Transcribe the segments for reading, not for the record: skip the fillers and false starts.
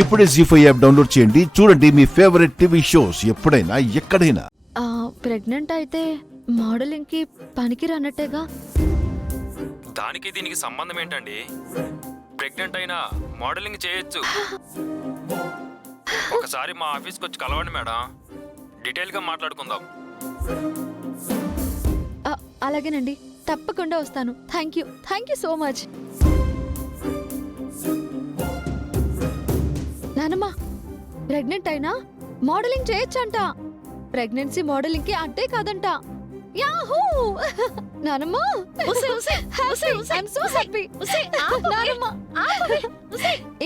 ఇప్పుడే జీ5 app download చేయండి. చూడండి మీ ఫేవరెట్ టీవీ షోస్ ఎప్పుడైనా ఎక్కడైనా. ప్రెగ్నెంట్ అయితే మోడలింగ్ కి పనికి రానట్టేగా. దానికి దీనికి సంబంధం ఏంటండి? ప్రెగ్నెంట్ అయినా మోడలింగ్ చేయొచ్చు. ఒకసారి మా ఆఫీస్కి వచ్చి కలవండి మేడం, డీటెయిల్గా మాట్లాడుకుందాం. అలాగేనండి, తప్పకుండా వస్తాను. Thank you so much. నానమ్మ, ప్రెగ్నెంట్ అయినా మోడలింగ్ చేయొచ్చంట. ప్రెగ్నెన్సీ మోడలింగ్ కి అడ్డే కాదంట. యాహూ! నానమ్మ,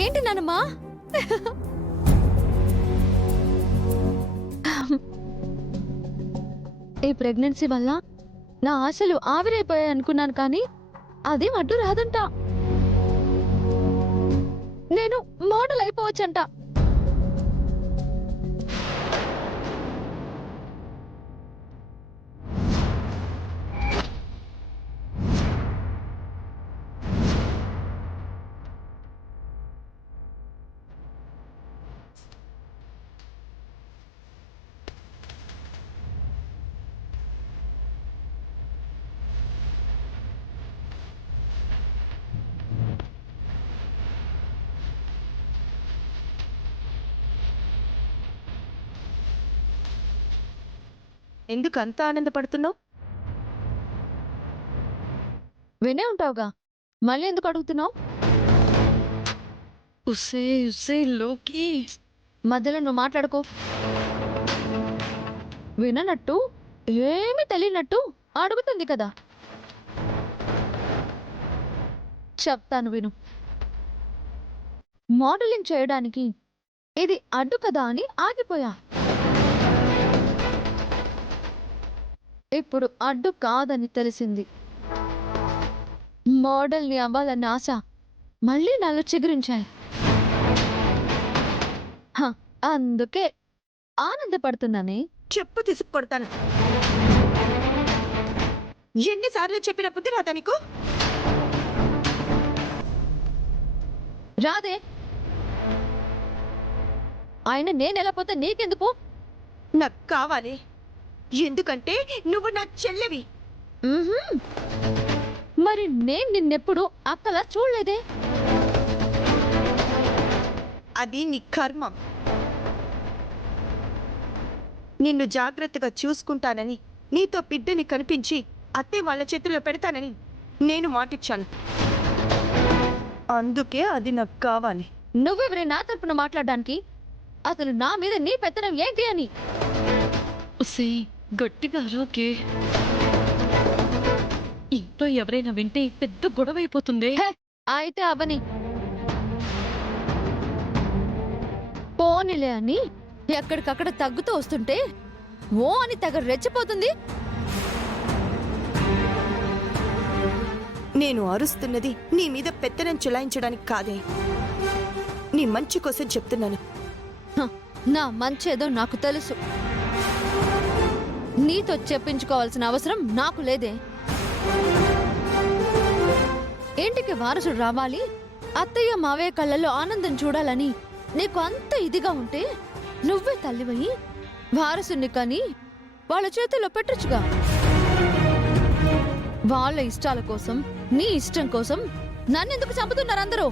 ఏంటి నానమ్మ? ఈ ప్రెగ్నెన్సీ వల్ల నా ఆశలు ఆవిరైపోయాయి అనుకున్నాను, కానీ అది అడ్డు రాదంట. నేను మోడల్ అయిపోవచ్చంట. ఎందుకు అంత ఆనందపడుతున్నావు? వినే ఉంటావుగా, మళ్ళీ ఎందుకు అడుగుతున్నావు? లోకి మధ్యలో నువ్వు మాట్లాడుకో. విననట్టు, ఏమీ తెలియనట్టు అడుగుతుంది కదా. చెప్తాను విను. మోడలింగ్ చేయడానికి ఇది అడ్డు కదా అని ఆగిపోయా. ఇప్పుడు అడ్డు కాదని తెలిసింది. మోడల్ని అవ్వాలన్న ఆశ మళ్ళీ నాలో చిగురించాయి. అందుకే ఆనందపడుతున్నానే. చెప్పు తీసుకొడతాను. ఎన్నిసార్లు చెప్పిన బుద్ధి రాదా నీకు? రాదే. ఆయన నేనెళ్ళపోతే నీకెందుకు? నాకు కావాలి, ఎందుకంటే నువ్వు నా చెల్లెవి. మరి నేను నిన్నెప్పుడు అక్కలా చూడలేదే. అది నీ కర్మం. నిన్ను జాగ్రత్తగా చూసుకుంటానని, నీతో బిడ్డని కనిపించి అత్తే వాళ్ళ చేతుల్లో పెడతానని నేను మాటిచ్చాను. అందుకే అది నాకు కావాలి. నువ్వెవరే నా తరపున మాట్లాడడానికి? అసలు నా మీద నీ పెత్తనం ఏంటి అని. గట్టిగా అరవకే. ఇంట్లో ఎవరైనా వింటే పెద్ద గొడవ అయిపోతుంది. అయితే అవని పోనిలే అని ఎక్కడికక్కడ తగ్గుతూ వస్తుంటే ఓ అని తెగ రెచ్చిపోతుంది. నేను అరుస్తున్నది నీ మీద పెత్తనం చెలాయించడానికి కాదే, నీ మంచి కోసం చెప్తున్నాను. నా మంచేదో నాకు తెలుసు. నీతో చెప్పించుకోవాల్సిన అవసరం నాకు లేదే. ఇంటికి వారసుడు రావాలి, అత్తయ్య మావయ్య కళ్ళల్లో ఆనందం చూడాలని నీకు అంత ఇదిగా ఉంటే నువ్వే తల్లివయ్యి వారసుని కానీ వాళ్ళ చేతుల్లో పెట్టొచ్చుగా. వాళ్ళ ఇష్టాల కోసం, నీ ఇష్టం కోసం నన్నెందుకు చంపుతున్నారు అందరూ?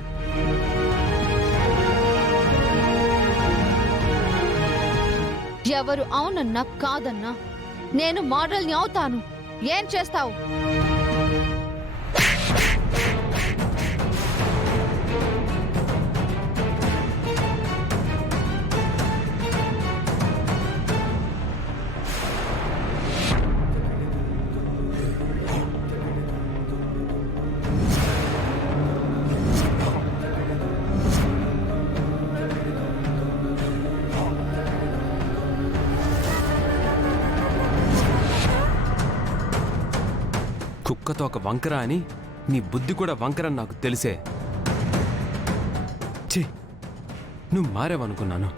ఎవరు అవునన్నా కాదన్నా నేను మోడల్ని అవుతాను. ఏం చేస్తావు? కుక్కతో ఒక వంకర అని నీ బుద్ధి కూడా వంకరని నాకు తెలిసే. ఛీ, నువ్వు మారేవనుకున్నాను.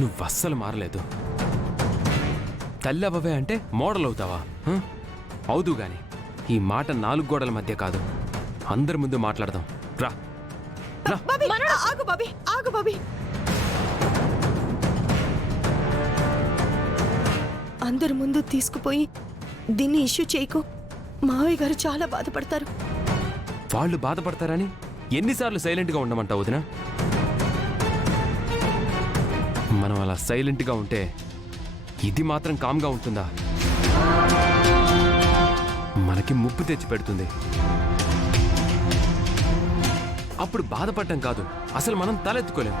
నువ్వు అస్సలు మారలేదు. తల్లి అవ్వవే అంటే మోడల్ అవుతావా? అవుదు గాని ఈ మాట 4 గోడల మధ్య కాదు, అందరి ముందు మాట్లాడదాం. రా ఆగు బాబీ, ఆగు. ఆగు బాబీ. అందరి ముందు తీసుకుపోయి దీన్ని ఇష్యూ చేయకు. మావయ్య గారు చాలా బాధపడతారు. వాళ్ళు బాధపడతారని ఎన్నిసార్లు సైలెంట్గా ఉండమంటావు వదినా? మనం అలా సైలెంట్గా ఉంటే ఇది మాత్రం కామ్గా ఉంటుందా? మనకి ముప్పు తెచ్చి పెడుతుంది. అప్పుడు బాధపడటం కాదు, అసలు మనం తలెత్తుకోలేం.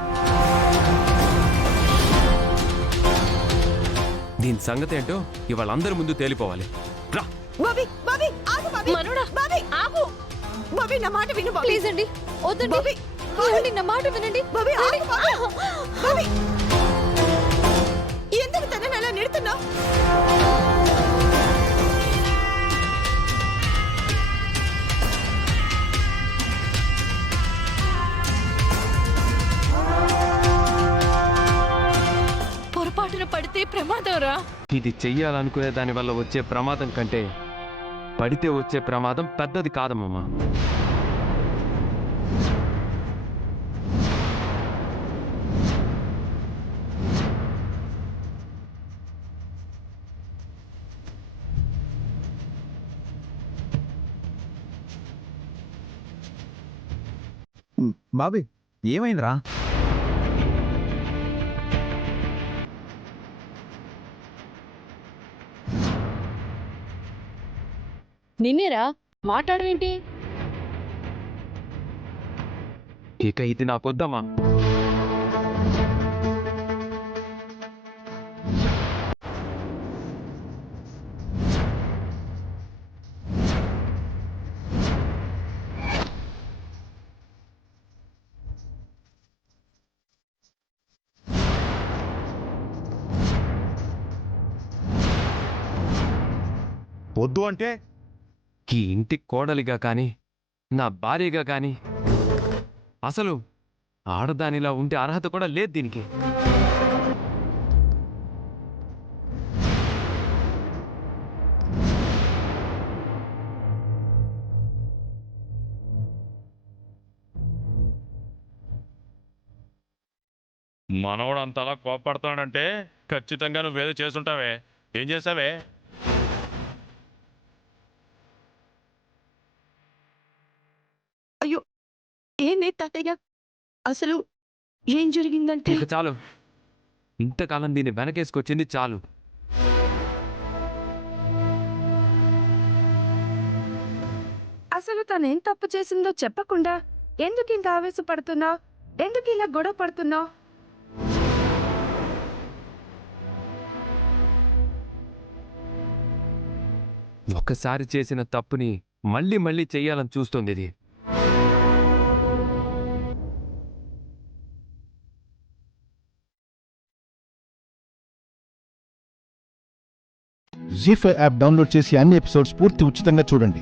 దీని సంగతి ఏంటో ఇవాళ అందరి ముందు తేలిపోవాలి. రా బాబీ, బాబీ, ఆగు బాబీ. మనోడా, బాబీ, ఆగు. బాబీ, నా మాట విను బాబీ. ప్లీజ్ అండి, వద్దండి. బాబీ, ఏమండి, నా మాట వినండి. బాబీ, ఆగు బాబీ. బాబీ, ఎందుకు తనని అలా నెడుతున్నావు? పొరపాటున పడితే ప్రమాదం రా. ఇది చెయ్యాలనుకునే దాని వల్ల వచ్చే ప్రమాదం కంటే పడితే వచ్చే ప్రమాదం పెద్దది కాదమ్మా. బాబీ, ఏమైందిరా? నిన్నేరా, మాట్లాడవేంటి? ఇక ఇది నాకొద్దమ్మా. వద్దు అంటే ఈ ఇంటి కోడలిగా కానీ నా భార్యగా కానీ అసలు ఆడదానిలా ఉండే అర్హత కూడా లేదు దీనికి. మనోడు అంతలా కోపడుతున్నాడంటే ఖచ్చితంగా నువ్వేదో చేస్తుంటావే. ఏం చేసావే? అయ్యో, ఏంది తాతయ్య? అసలు ఏం జరిగిందంటే ఇక చాలు, ఇంతకాలం దీన్ని వెనకేసుకొచ్చింది చాలు. అసలు తనేం తప్పు చేసిందో చెప్పకుండా ఎందుకు ఇంత ఆవేశపడుతున్నావు? ఎందుకు ఇలా గొడవ పడుతున్నావు? ఒకసారి చేసిన తప్పుని మళ్ళీ మళ్ళీ చెయ్యాలని చూస్తుంది ఇది. జీ5 యాప్ డౌన్లోడ్ చేసి అన్ని ఎపిసోడ్స్ పూర్తి ఉచితంగా చూడండి.